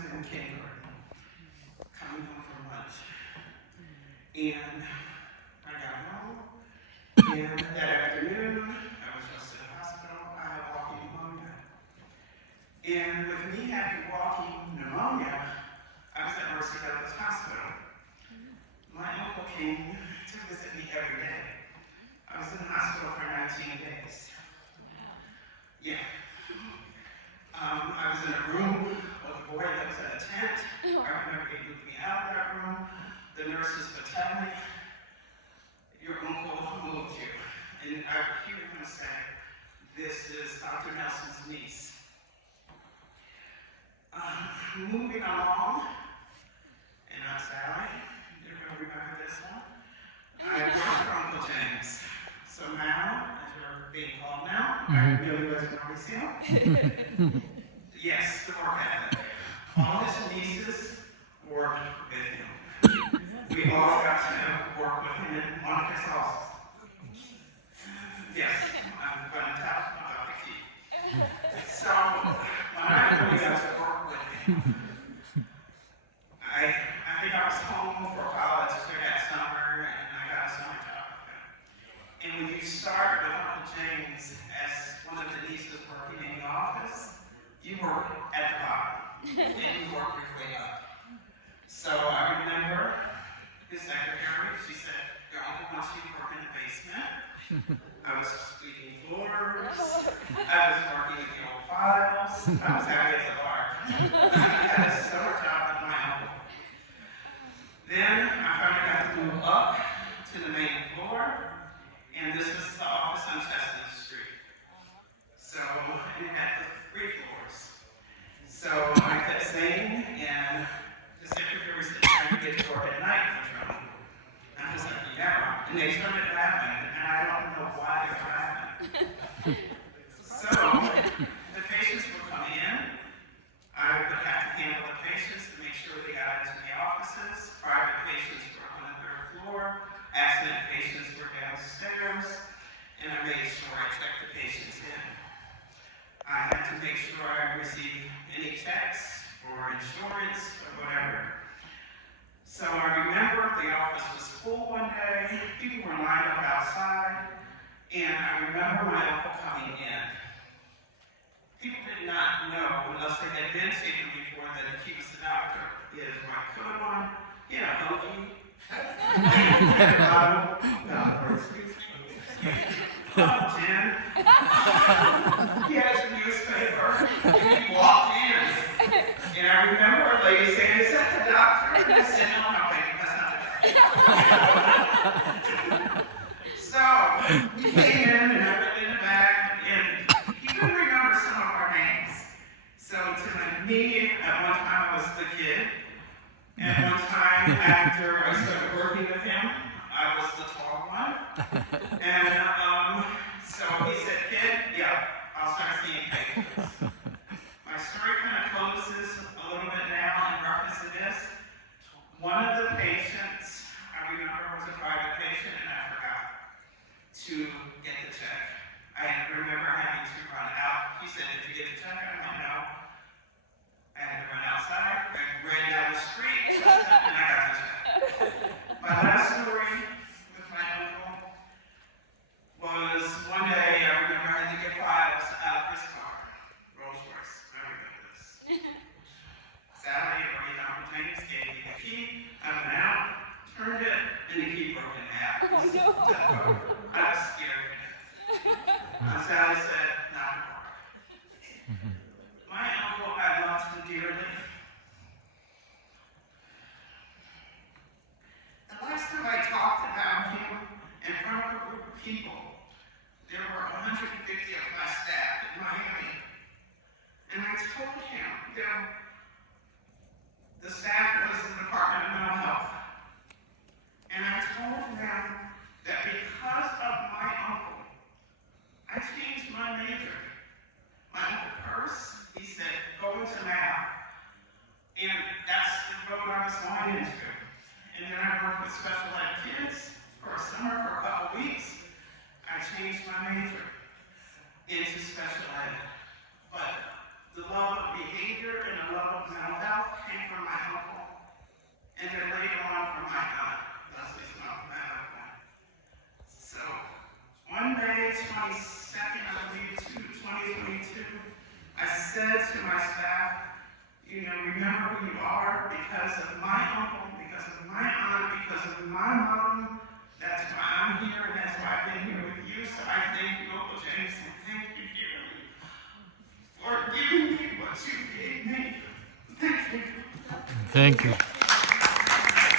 was in kindergarten, coming home from lunch. And I got home, and that afternoon, I was just in the hospital. I had walking pneumonia. And with me having walking pneumonia, I was at Morrison Hospital. My uncle came to visit me every day. I was in the hospital for 19 days. Yeah. I was in a room with a boy that was in a tent. I remember they moved me out of that room. The nurses would tell me, your uncle moved you. And I would hear him say, this is Dr. Nelson's niece. Moving along, and I'm Sally, you remember this one? I work for Uncle James. So now, as you're being called now, I know you as Morrison. Yes, the work ethic. All his nieces worked with him. We all got to work with him in one of his houses. Yes, I'm going to tell about the key. So, when I really got to work with him, I think I was home for college for that summer, and I got a summer job with him. And when you start with Uncle James as one of the nieces working in the office, you work at the bottom, and you work your way up. So I remember his secretary, she said, your uncle wants you to work in the basement. I was sweeping floors, I was working with the old files, I was happy as a lark. I had a summer job with my uncle. Then I finally got to move up to the main floor, and this was the office on Chestnut Street. So it had the 3 floors. So I kept saying, and the secretary said, "Can you get to work at night, Patron?" I was like, "Yeah." And they started laughing, and I don't know why they were laughing. So the patients would come in. I would have to handle the patients to make sure they got into the offices. Private patients were on the 3rd floor. Accident patients were downstairs. And I made sure I checked the patients in. I had to make sure I received any checks or insurance or whatever. So I remember the office was full one day, people were lined up outside, and I remember my uncle coming in. People did not know, unless they had been to him before, that he was the doctor. He had his white coat on, he had a hoagie, and a bottle of gin. He had his newspaper, and he walked in. And I remember a lady saying, "Is that the doctor?" And I said, "No, baby, that's not the doctor." So he came in, and I went in the back, and he couldn't remember some of our names. So to me, at one time I was the kid. At one time, after I started working with him, I was the tall one. And so he said, "Kid, yeah, I'll start seeing patients." My story kind of closes a little bit now in reference to this. One of the patients, I remember, was a private patient, and I forgot to get the check. I remember having to run out. He said, "Did you get the check?" I went, "No." I had to run outside, I ran down the street, and I got the check. My last story with my uncle was one day I remember I had to get files out of his car. Rolls Royce, I remember this. Sally or Uncle James gave me the key, I went out, turned it, and the key broke in half. Oh, no. I was scared. Sally said, "Not to worry." My uncle, I loved him dearly. The last time I talked about him in front of a group of people, there were 150 of my staff in Miami. And I told him that the staff was in the Department of Mental Health. And I told them that because of my uncle, I changed my major. My uncle Percy, he said, "Go into math." And that's the road I was going into. And then I worked with special ed kids for a summer, for a couple weeks. I changed my major into special ed. But the love of behavior and the love of mental health I said to my staff, you know, remember who you are because of my uncle, because of my aunt, because of my mom. That's why I'm here, and that's why I've been here with you. So I thank you, Uncle James, and thank you, dearly, for giving me what you gave me. Thank you. Thank you.